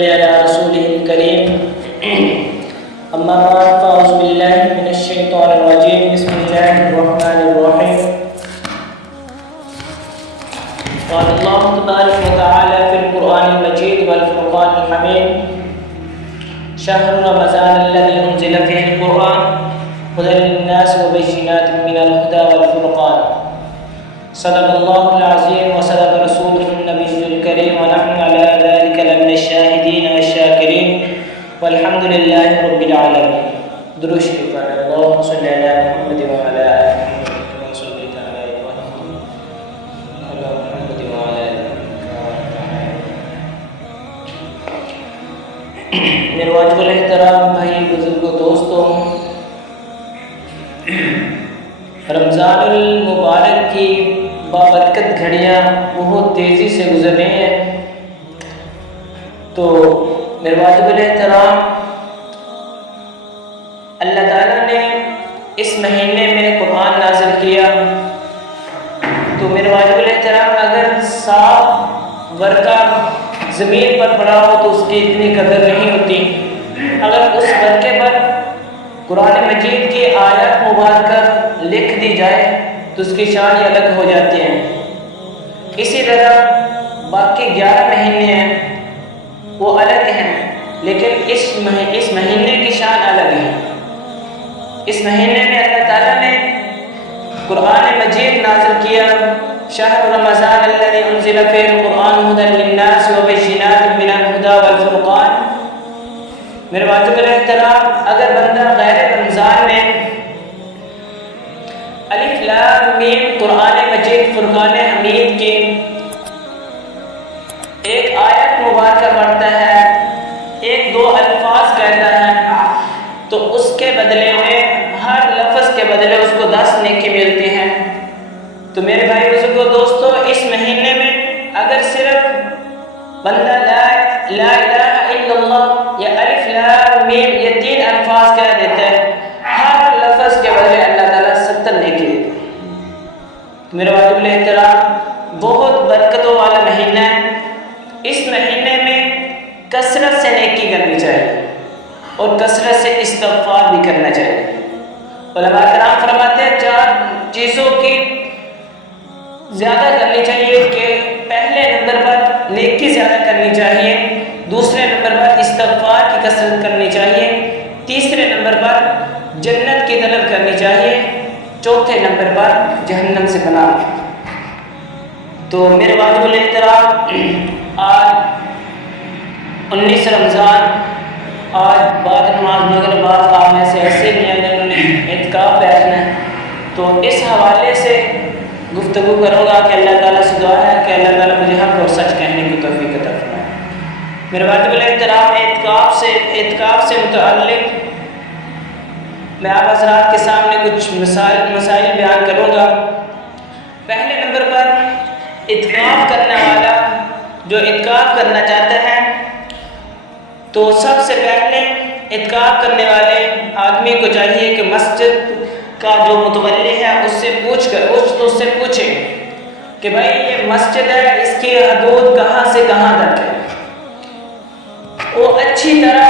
صلی علی رسولہ الکریم اما بعد فاعوذ باللہ من الشیطان الرجیم بسم اللہ الرحمن الرحیم قال اللہ تبارک وتعالی فی القرآن المجید والفرقان الحمید شہر رمضان الذی انزل فیہ القرآن هدى للناس وبينات من الهدى والفرقان صدق الله العظيم وصدق رسوله النبي الكريم ونحن على ذلك لمن الشاهدين والشاكرين والحمد لله رب العالمين. درود شریف پر اللهم صل على محمد وعلى آل محمد كما صليت على إبراهيم وعلى محمد وعلى آل محمد. میرے واجب الاحترام بھائی بزرگوں دوستوں، رمضان المبارک کی بابرکت گھڑیاں بہت تیزی سے گزر رہی ہیں، تو میرے واجب الاحترام اللہ تعالیٰ نے اس مہینے میں قرآن نازل کیا، تو میرے واجب الاحترام اگر 7 ورقہ زمین پر پڑا ہو تو اس کی اتنی قدر نہیں ہوتی، اگر اس ورقے پر قرآن مجید کی آیات مبارکہ لکھ دی جائے تو اس کی شان ہی الگ ہو جاتی ہیں. اسی طرح باقی 11 مہینے ہیں وہ الگ ہیں، لیکن اس مہینے کی شان الگ ہے. اس مہینے میں اللہ تعالیٰ نے قرآن مجید نازل کیا، شہر رمضان الذی انزل فیہ القرآن ھدی للناس وبینات من الھدی والفرقان. میرے واجب الاحترام اگر بندہ غیر رمضان میں الف لام میم قرآن مجید فرقان حمید کی ایک آیت مبارکہ پڑھتا ہے، 1-2 الفاظ کہتا ہے، تو اس کے بدلے میں ہر لفظ کے بدلے اس کو 10 نیکی ملتی ہیں. تو میرے بھائی بزرگوں دوستوں، اس مہینے میں اگر صرف بندہ لا الہ الا اللہ یا الف لام میم یہ 3 الفاظ کہہ دیتا ہے، ہر لفظ کے بدلے اللہ تعالیٰ 70 نیکی دیتے ہیں. میرے واجب الاحترام بہت برکتوں والا مہینہ ہے. اس مہینے میں کثرت سے نیکی کرنی چاہیے اور کثرت سے استغفار بھی کرنا چاہیے. علماء کرام فرماتے ہیں 4 چیزوں کی زیادہ کرنی چاہیے کہ پہلے نمبر پر نیکی زیادہ کرنی چاہیے، دوسرے نمبر پر استغفار کی کثرت کرنی چاہیے، تیسرے نمبر پر جنت کی طلب کرنی چاہیے، چوتھے نمبر پر جہنم سے پناہ. تو میرے واجب الاحترام آج 19 رمضان، آج بعد نماز مغرب بعد آپ میں سے ایسے بھی ہیں جنہوں نے اعتکاف بیٹھنا ہے، تو اس حوالے سے گفتگو کروں گا کہ اللہ تعالیٰ سے دعا ہے کہ اللہ تعالیٰ مجھے حق اور سچ کہنے کی توفیق عطا فرمائے. میرے واجب الاحترام اعتکاف سے متعلق میں آپ حضرات کے سامنے کچھ مسائل بیان کروں گا. پہلے نمبر پر اعتکاف کرنے والا جو اعتکاف کرنا چاہتا ہے تو سب سے پہلے اعتکاف کرنے والے آدمی کو چاہیے کہ مسجد کا جو متولی ہے اس سے پوچھے کہ بھائی یہ مسجد ہے، اس کی حدود کہاں سے کہاں تک ہے. وہ اچھی طرح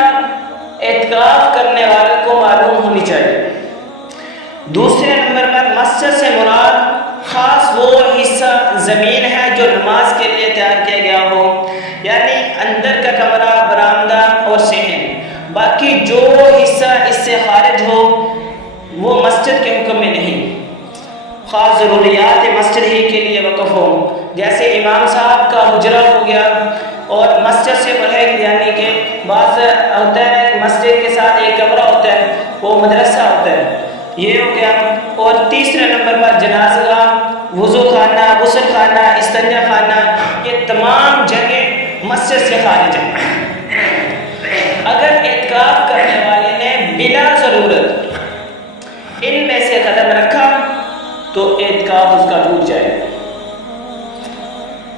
اعتکاف کرنے والے کو معلوم ہونی چاہیے. دوسرے نمبر پر مسجد سے مراد خاص وہ حصہ زمین ہے جو نماز کے لیے تیار کیا گیا ہو، یعنی اندر کا کمرہ، برآمدہ اور صحن. باقی جو حصہ اس سے خارج ہو وہ مسجد کے حکم میں نہیں. خاص ضروریات مسجد ہی کے لیے وقف ہو، جیسے امام صاحب کا حجرہ ہو گیا، اور مسجد سے پرہیز یعنی کہ بعض ہوتا ہے مسجد کے ساتھ ایک کمرہ ہوتا ہے وہ مدرسہ ہوتا ہے، یہ ہو گیا. اور تیسرے نمبر پر جنازہ گاہ، وضو خانہ، غسل خانہ، استنجا خانہ، یہ تمام جگہ مسجد سے خارج ہیں. اگر اعتکاف کرنے والے نے بلا ضرورت ان میں سے قدم رکھا تو اعتکاف اس کا ٹوٹ جائے گا.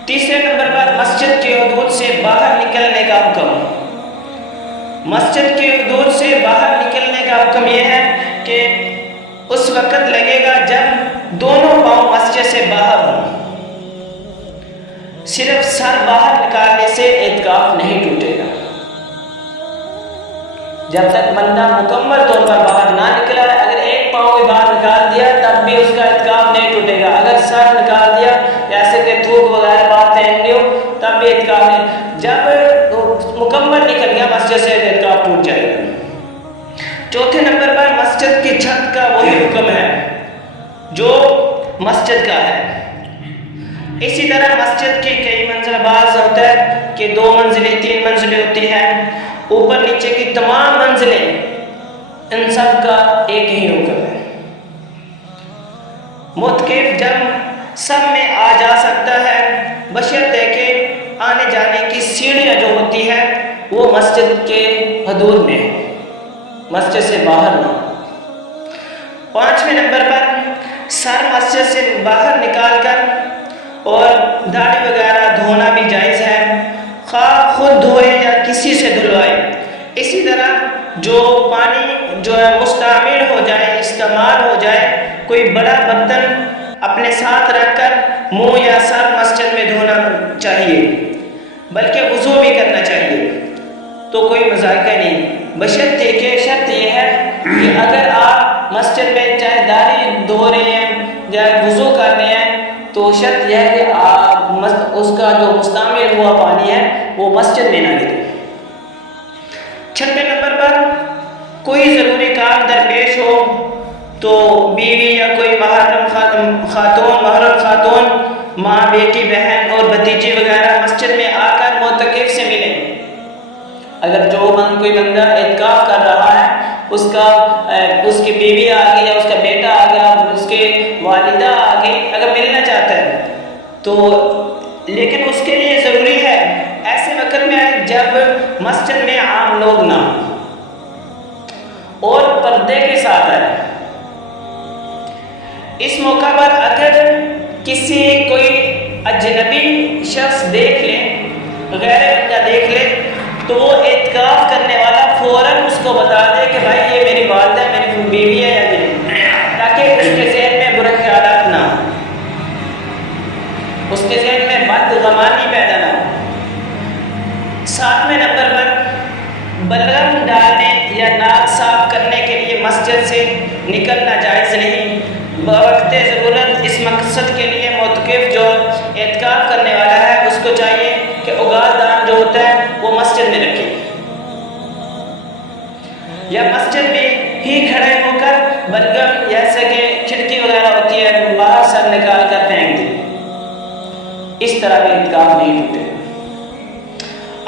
تیسرے نمبر پر مسجد کی حدود سے باہر نکلنے کا حکم. مسجد کی حدود سے باہر نکلنے کا حکم یہ ہے کہ اس وقت لگے گا جب دونوں پاؤں مسجد سے باہر ہوں. صرف سر باہر نکالنے سے اعتکاف نہیں ٹوٹے گا. جب تک بندہ مکمل طور پر باہر نہ نکلا ہے. اگر ایک پاؤں بھی باہر نکال دیا تب بھی اس کا اعتکاف نہیں ٹوٹے گا. اگر سر نکال دیا جیسے کہ تھوک وغیرہ بات پھینک ہو تب بھی اعتکاف نہیں. جب مکمل نکل گیا مسجد سے اعتکاف ٹوٹ جائے گا. چوتھے نمبر پر مسجد کی چھت کا وہی حکم ہے جو مسجد کا ہے. اسی طرح مسجد کی کئی منزل بعض ہوتا ہے کہ 2 منزلیں 3 منزلیں ہوتی ہیں. اوپر نیچے کی تمام منزلیں ان سب کا ایک ہی حکم ہے. معتکف جب سب میں آ جا سکتا ہے بشرطے کہ آنے جانے کی سیڑھیاں جو ہوتی ہے وہ مسجد کے حدود میں مسجد سے باہر نہ. 5ویں نمبر پر سر مسجد سے باہر نکال کر اور داڑھی وغیرہ دھونا بھی جائز ہے، خواہ خود دھوئے یا کسی سے دھلوائے. اسی طرح جو پانی جو ہے مستعمل ہو جائے استعمال ہو جائے، کوئی بڑا برتن اپنے ساتھ رکھ کر منہ یا سر مسجد میں دھونا چاہیے، بلکہ وضو بھی کرنا چاہیے. تو کوئی مذائقہ نہیں، بشرطے کہ شرط یہ ہے کہ اگر آپ مسجد میں چاہے داڑھی دھو رہے ہیں یا وضو کر رہے ہیں تو شرط یہ ہے کہ آپ اس کا جو مستعمل ہوا پانی ہے وہ مسجد میں نہ گرے. 6ویں نمبر پر کوئی ضروری کام درپیش ہو تو بیوی یا کوئی محرم خاتون ماں بیٹی بہن اور بھتیجی وغیرہ مسجد میں آ کر معتکف سے ملیں. اگر کوئی بندہ اعتکاف کر رہا ہے اس کی بیوی آ گئی یا اس کا بیٹا آ گیا اس کے والدہ آ گئی اگر ملنا چاہتا ہے تو لیکن اس کے لیے ضروری ہے ایسے وقت میں جب مسجد میں عام لوگ نہ اور پردے کے ساتھ آئے. اس موقع پر اگر کوئی اجنبی شخص دیکھ لے غیر بندہ دیکھ لے تو وہ اعتکاف کرنے والا فوراً اس کو بتا دے کہ بھائی یہ میری والدہ ہے میری بیوی ہے یا نہیں، تاکہ اس کے ذہن میں برے خیالات نہ ہوں، اس کے ذہن میں بدگمانی پیدا نہ ہو. 7ویں نمبر پر بلغم ڈالنے یا ناک صاف کرنے کے لیے مسجد سے نکلنا جائز نہیں. بوقت ضرورت اس مقصد کے لیے معتکف جو اعتکاف کرنے والا ہے اس کو چاہیے کہ اگال دان جو ہوتا ہے وہ مسجد میں رکھے یا مسجد میں ہی کھڑے ہو کر بلغم جیسے کہ کھڑکی وغیرہ ہوتی ہے باہر سر نکال کر پھینک دے. اس طرح کے اعتکاف نہیں ٹوٹے.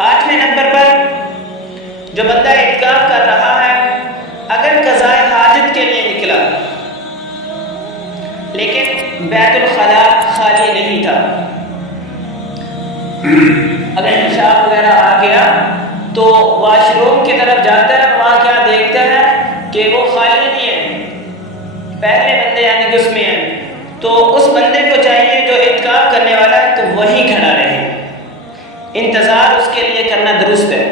8ویں نمبر پر جو بندہ اعتکاف کر رہا ہے اگر قضاء حاجت کے لیے نکلا لیکن بیت الخلا خالی نہیں تھا، اگر پیشاب وغیرہ آ گیا تو واش روم کی طرف جاتا ہے، وہاں کیا دیکھتا ہے کہ وہ خالی نہیں ہے، پہلے بندے یعنی کہ اس میں ہے، تو اس بندے کو چاہیے جو اعتکاف کرنے والا ہے تو وہیں کھڑا رہے، انتظار اس کے لیے کرنا درست ہے،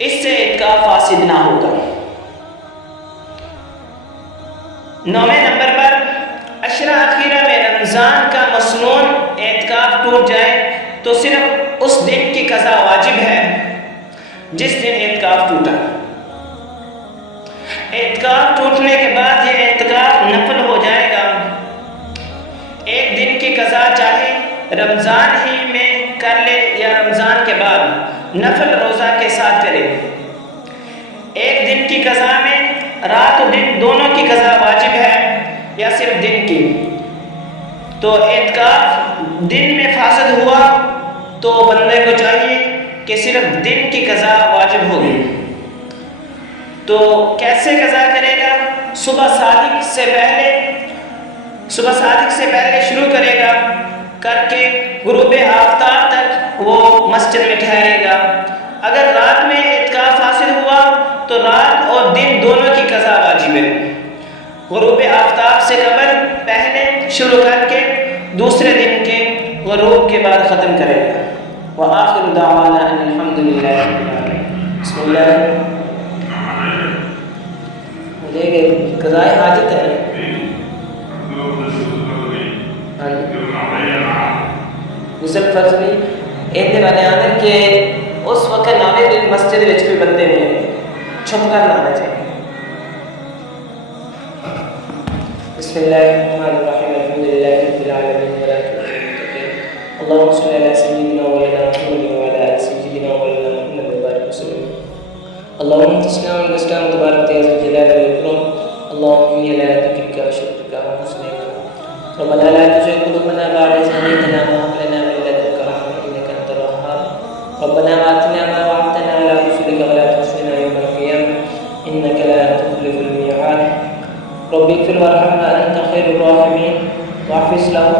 اس سے اعتکاف فاسد نہ ہوگا. 9ویں نمبر پر عشرہ اخیرہ میں رمضان کا مسنون اعتکاف ٹوٹ جائے تو صرف اس دن کی قضا واجب ہے جس دن اعتکاف ٹوٹا. اعتکاف ٹوٹنے کے بعد یہ اعتکاف نفل ہو جائے گا. ایک دن کی قضا چاہے رمضان ہی میں کر لے یا رمضان کے بعد نفل روزہ کے ساتھ کرے. ایک دن کی قضا میں رات و دن دونوں کی قضا واجب ہے یا صرف دن کی. تو اعتکاف دن میں فاسد ہوا تو بندے کو چاہیے کہ صرف دن کی قضا واجب ہوگی. تو کیسے قضا کرے گا؟ صبح صادق سے پہلے شروع کرے گا کر کے غروب آفتاب تک وہ مسجد میں ٹھہرے گا. اگر رات میں اعتکاف حاصل ہوا تو رات اور دن دونوں کی قضا واجب ہے. غروب آفتاب سے قبل پہلے شروع کر کے دوسرے دن کے غروب کے بعد ختم کرے گا. وآخر دعوانا ان الحمدللہ رب العالمین. بسم اللہ. قضاء حاجت ہے غسل فرض نہیں. یہ والے آنے کہ اس وقت ناوے دن مسجد کوئی بندے نہیں چھپ کر لانا چاہیے. بسم اللہ الرحمن الرحیم الحمد للہ رب العالمین والعاقبۃ للمتقین اللهم صل علی سیدنا مولانا محمد وعلی آل سیدنا مولانا محمد وبارک وسلم. اللهم تسلم والسلام تبارك يا ذا الجلال والاکرام. اللهم انی علی ذکرک و شکرک و حسن عبادتک. ربنا لا تزغ قلوبنا بعد إذ هديتنا وهب لنا من لدنك رحمة إنك أنت الوهاب. ربنا آتنا ما وعدتنا على رسلك ولا تخزنا يوم القيامة إنك لا تخلف الميعاد. رب اغفر وارحم وأنت خير الراحمين واحفظ لهم